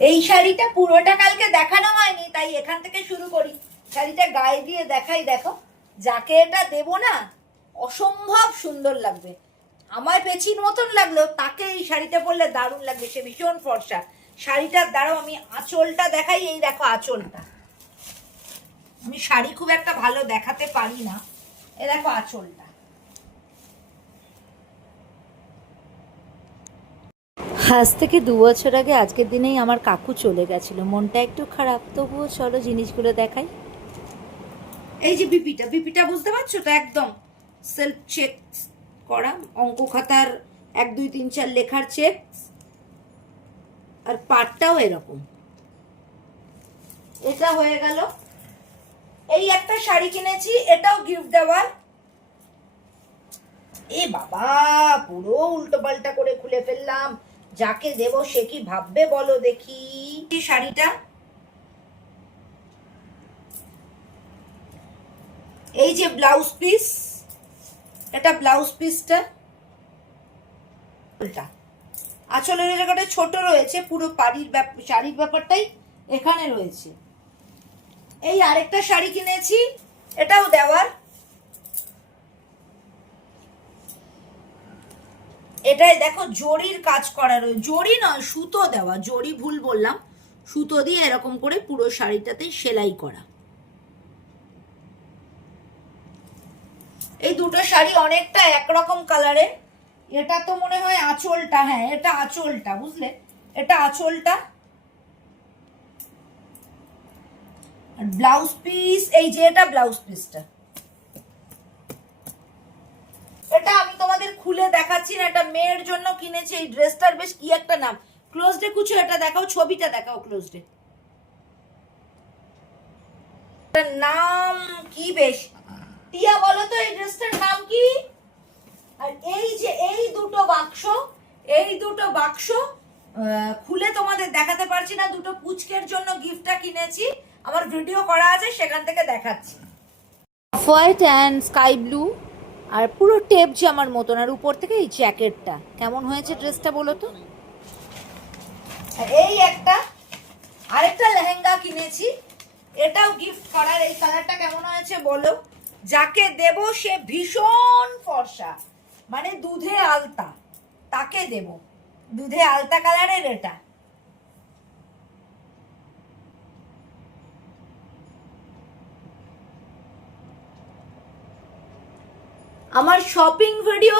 এই শাড়িটা পুরোটা কালকে দেখানো হয়নি, তাই এখান থেকে শুরু করি। শাড়িটা গায়ে দিয়ে দেখাই। দেখো, যাকে এটা দেবো না অসম্ভব সুন্দর লাগবে। আমার পেছির মতন লাগলেও তাকে এই শাড়িটা পরলে দারুণ লাগবে, সে ভীষণ ফর্সা। শাড়িটার দ্বারাও আমি আঁচলটা দেখাই। এই দেখো আঁচলটা, আমি শাড়ি খুব একটা ভালো দেখাতে পারি না, এ দেখো আঁচলটা। আজ থেকে 2 বছর আগে আজকের দিনেই আমার কাকু চলে গেছিল, মনটা একটু খারাপ, তবুও চলো জিনিসগুলো দেখাই। এই যে বিপিটা, বিপিটা বুঝতে পারছো তো, একদম সেলফ চেক করা, অঙ্ক খাতার 1 2 3 4 লেখার চেক। আর পাটটাও এরকম। এটা হয়ে গেল। এই একটা শাড়ি কিনেছি, এটাও গিফট দেওয়ার। এ বাবা, পুরো উল্টো পাল্টা করে খুলে ফেললাম। যাকে দেব সে কি ভাববে বলো দেখি। শাড়িটা, এই যে ব্লাউজ পিস, এটা ব্লাউজ পিসটা। আঁচলের জায়গাটা ছোট রয়েছে, পুরো শাড়ির ব্যাপারটাই এখানে রয়েছে। এই আরেকটা শাড়ি কিনেছি, এটাও দেওয়ার। এটাই দেখো জরির কাজ করা রয়েছে, জরি নয় সুতো দেওয়া, জরি ভুল বললাম, সুতো দিয়ে এরকম করে পুরো শাড়িটাতে সেলাই করা। এই দুটো শাড়ি অনেকটা একরকম কালারে। এটা তো মনে হয় আঁচলটা, হ্যাঁ এটা আঁচলটা, বুঝলে, এটা আঁচলটা। আর ব্লাউজ পিস, এই যে এটা ব্লাউজ পিসটা। এটা আমি তোমাদের খুলে দেখাচ্ছি না, এটা মেয়ের জন্য কিনেছি। এই ড্রেসটার বেশ কি একটা নাম, ক্লোজডে কুচো। এটা দেখাও, ছবিটা দেখাও ক্লোজডে। এটার নাম কি বেশ, টিয়া বলো তো এই ড্রেসটার নাম কি? আর এই যে এই দুটো বাক্স, এই দুটো বাক্স খুলে তোমাদের দেখাতে পারছি না, দুটো পুচকের জন্য গিফটটা কিনেছি, আমার ভিডিও করা আছে, সেখান থেকে দেখাচ্ছি। Off white and sky blue, আর পুরো টেপ জামার মতন, আর উপর থেকে এই জ্যাকেটটা। কেমন হয়েছে ড্রেসটা বলো তো? এই একটা আরেকটা লেহেঙ্গা কিনেছি, এটাও গিফট করার। এই কালারটা কেমন হয়েছে বলো? যাকে দেব সে ভীষণ ফর্সা, মানে দুধে আলতা, তাকে দেব। দুধে আলতা কালারের এটা। আমার শপিং ভিডিও